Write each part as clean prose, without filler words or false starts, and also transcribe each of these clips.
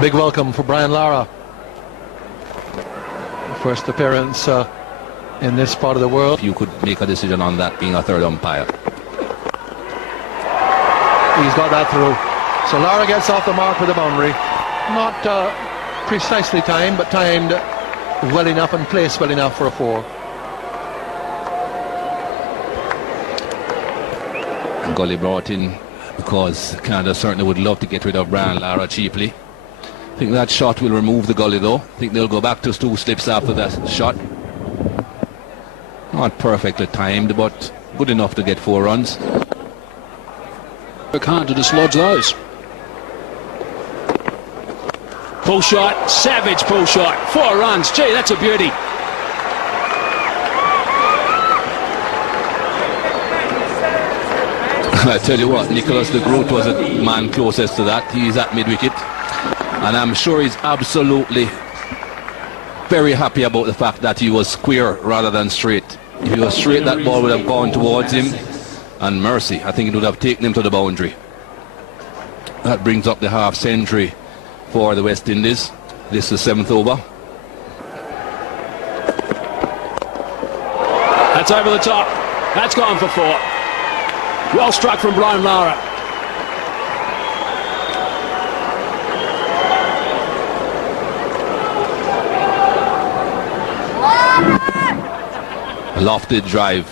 Big welcome for Brain Lara. First appearance in this part of the world. You could make a decision on that being a third umpire. He's got that through. So Lara gets off the mark with the boundary. Not precisely timed, but timed well enough and placed well enough for a 4. Gully brought in because Canada certainly would love to get rid of Brain Lara cheaply. I think that shot will remove the gully though. I think they'll go back to 2 slips after that shot. Not perfectly timed, but good enough to get 4 runs. Work hard to dislodge those. Pull shot, savage pull shot, 4 runs. Gee, that's a beauty. I tell you what, Nicholas de Groot was the man closest to that. He's at mid-wicket. And I'm sure he's absolutely very happy about the fact that he was square rather than straight. If he was straight, that ball would have gone towards him. And mercy, I think it would have taken him to the boundary. That brings up the half century for the West Indies. This is 7th over. That's over the top. That's gone for 4. Well struck from Brain Lara. Lofted drive.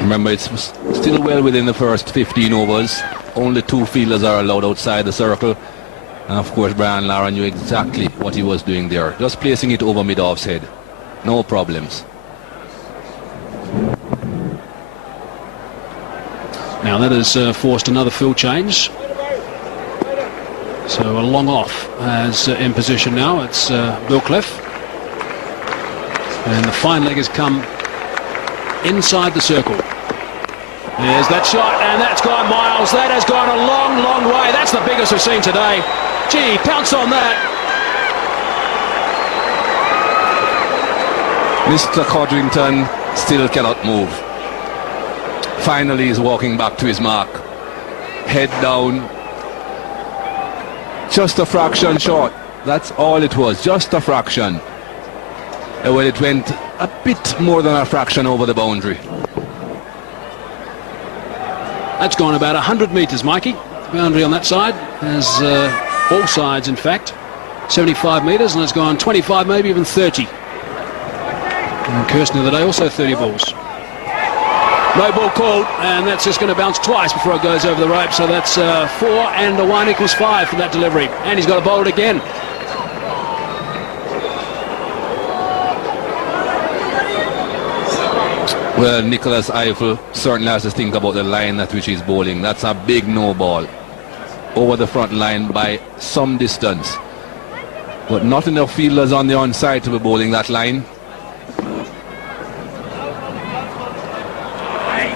Remember, it's still well within the first 15 overs. Only 2 fielders are allowed outside the circle. And of course, Brain Lara knew exactly what he was doing there. Just placing it over mid-off's head. No problems. Now that has forced another field change. So a long off as in position now. It's Bill Cliff. And the fine leg has come inside the circle. There's that shot, and that's gone miles. That has gone a long, long way. That's the biggest we've seen today. Gee, pounce on that. Mr. Codrington still cannot move. Finally, he's walking back to his mark. Head down. Just a fraction short. That's all it was, just a fraction. Well, it went a bit more than a fraction over the boundary. That's gone about 100 metres, Mikey. Boundary on that side has all sides, in fact. 75 metres, and it's gone 25, maybe even 30. And Kirsten the other day also 30 balls. No ball called, and that's just going to bounce twice before it goes over the rope. So that's 4 and a 1 equals 5 for that delivery. And he's got to bowl it again. Well, Nicholas Eiffel certainly has to think about the line at which he's bowling. That's a big no ball. Over the front line by some distance. But not enough fielders on the onside to be bowling that line.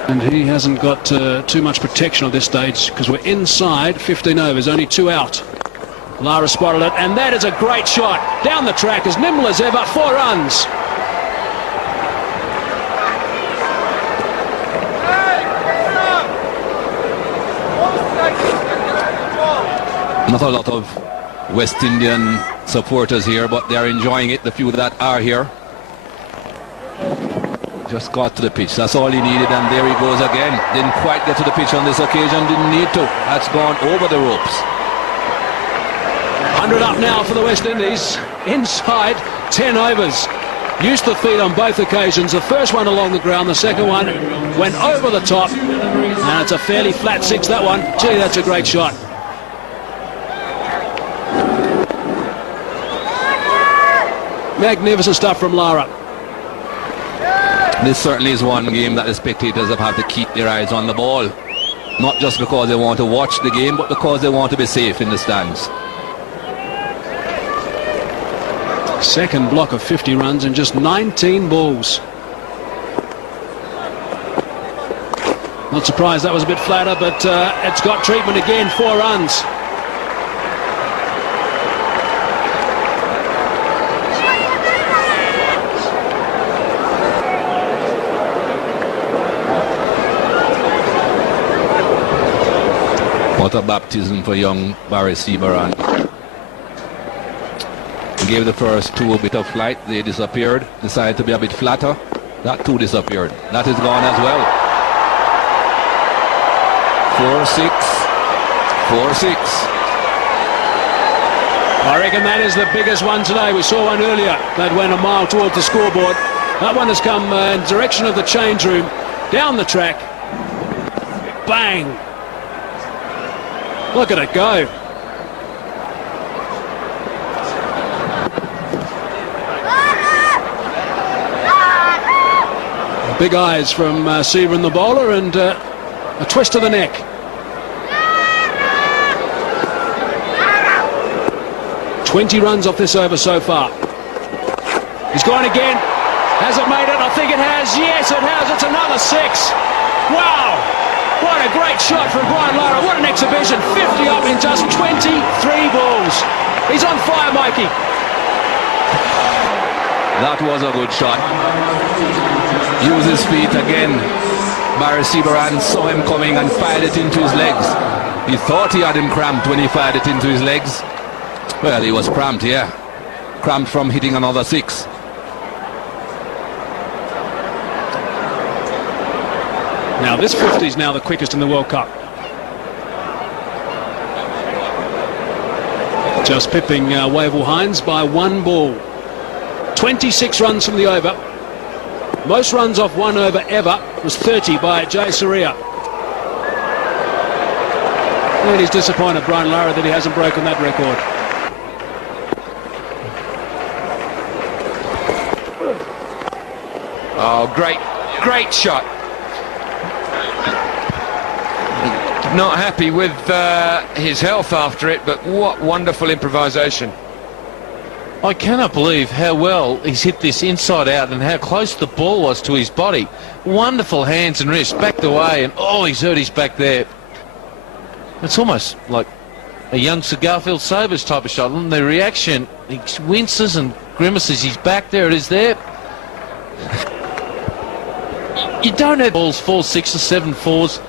And he hasn't got too much protection at this stage because we're inside 15 overs, only 2 out. Lara spotted it, and that is a great shot. Down the track, as nimble as ever, 4 runs. Not a lot of West Indian supporters here, but they're enjoying it, the few that are here. Just got to the pitch, that's all he needed, and there he goes again. Didn't quite get to the pitch on this occasion, didn't need to. That's gone over the ropes. 100 up now for the West Indies, inside 10 overs. Used the feet on both occasions, the first one along the ground, the second one went over the top, and it's a fairly flat 6, that one. Gee, that's a great shot. Magnificent stuff from Lara. This certainly is one game that the spectators have had to keep their eyes on the ball. Not just because they want to watch the game, but because they want to be safe in the stands. Second block of 50 runs in just 19 balls. Not surprised that was a bit flatter, but it's got treatment again, 4 runs. What a baptism for young Barry Seabaran. He gave the first two a bit of flight, they disappeared, decided to be a bit flatter, that too disappeared. That is gone as well. 4-6, 4-6. I reckon that is the biggest one today. We saw one earlier that went a mile towards the scoreboard. That one has come in direction of the change room, down the track. Bang! Look at it go. Big eyes from Seabaran the bowler, and a twist of the neck. "20 runs off this over so far." He's gone again. Has it made it? I think it has. Yes, it has. It's another 6. Wow! What a great shot from Brain Lara. What an exhibition. 50 up in just 23 balls. He's on fire, Mikey. That was a good shot. Use his feet again. Barry Seabaran saw him coming and fired it into his legs. He thought he had him cramped when he fired it into his legs. Well, he was cramped, yeah. Cramped from hitting another 6. Now this 50 is now the quickest in the World Cup. Just pipping Wavell Hines by 1 ball. 26 runs from the over. Most runs off 1 over ever was 30 by Jay Saria. And he's disappointed, Brain Lara, that he hasn't broken that record. Oh, great shot. Not happy with his health after it, but what wonderful improvisation. I cannot believe how well he's hit this inside out and how close the ball was to his body. Wonderful hands and wrists, backed away, and oh, he's hurt his back there. It's almost like a young Sir Garfield Sobers type of shot. And the reaction, he winces and grimaces his back. There it is there. You don't have balls 4, 6 or 7 4s.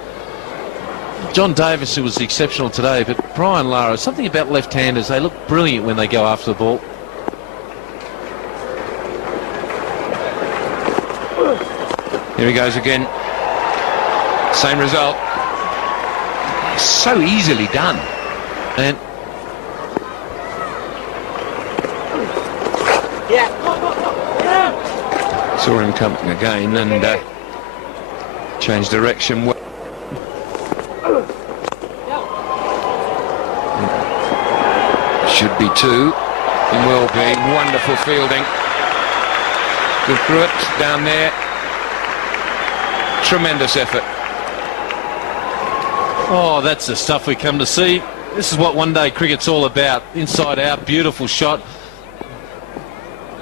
John Davis, who was exceptional today, but Brain Lara, something about left-handers, they look brilliant when they go after the ball. Here he goes again. Same result. So easily done. And saw him coming again and changed direction. Should be 2. And will be. Wonderful fielding. Good through it. Down there. Tremendous effort. oh, that's the stuff we come to see. This is what one-day cricket's all about. Inside out, beautiful shot.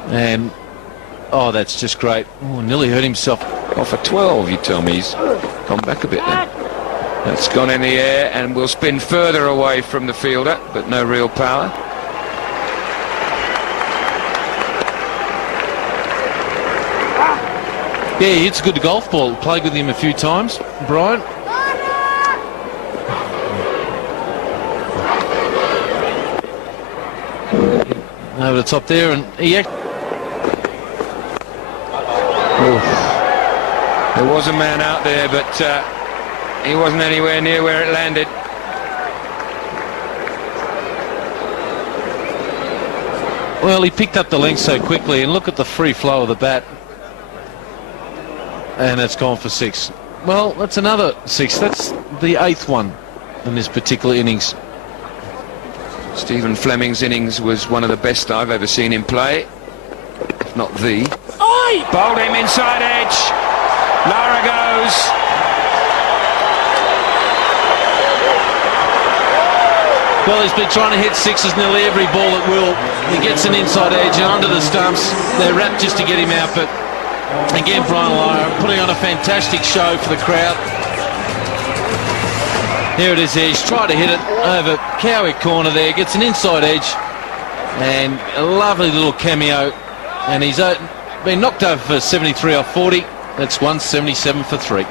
And oh, that's just great. Oh, nearly hurt himself. Off a 12, you tell me. He's gone back a bit then. That's gone in the air and will spin further away from the fielder, but no real power. Yeah, he hits a good golf ball. Played with him a few times, Brian. Over the top there, and he There was a man out there, but he wasn't anywhere near where it landed. well, he picked up the length so quickly, and look at the free flow of the bat. And it's gone for 6. Well, that's another 6. That's the 8th one in this particular innings. Stephen Fleming's innings was one of the best I've ever seen him play, if not the. Oi! Bowled him inside edge. Lara goes. Well, he's been trying to hit 6s nearly every ball at will. He gets an inside edge and under the stumps. They're wrapped just to get him out, but again, Brain Lara putting on a fantastic show for the crowd. Here it is there. He's tried to hit it over Cowie corner there. Gets an inside edge and a lovely little cameo. And he's been knocked over for 73 off 40. That's 177 for 3.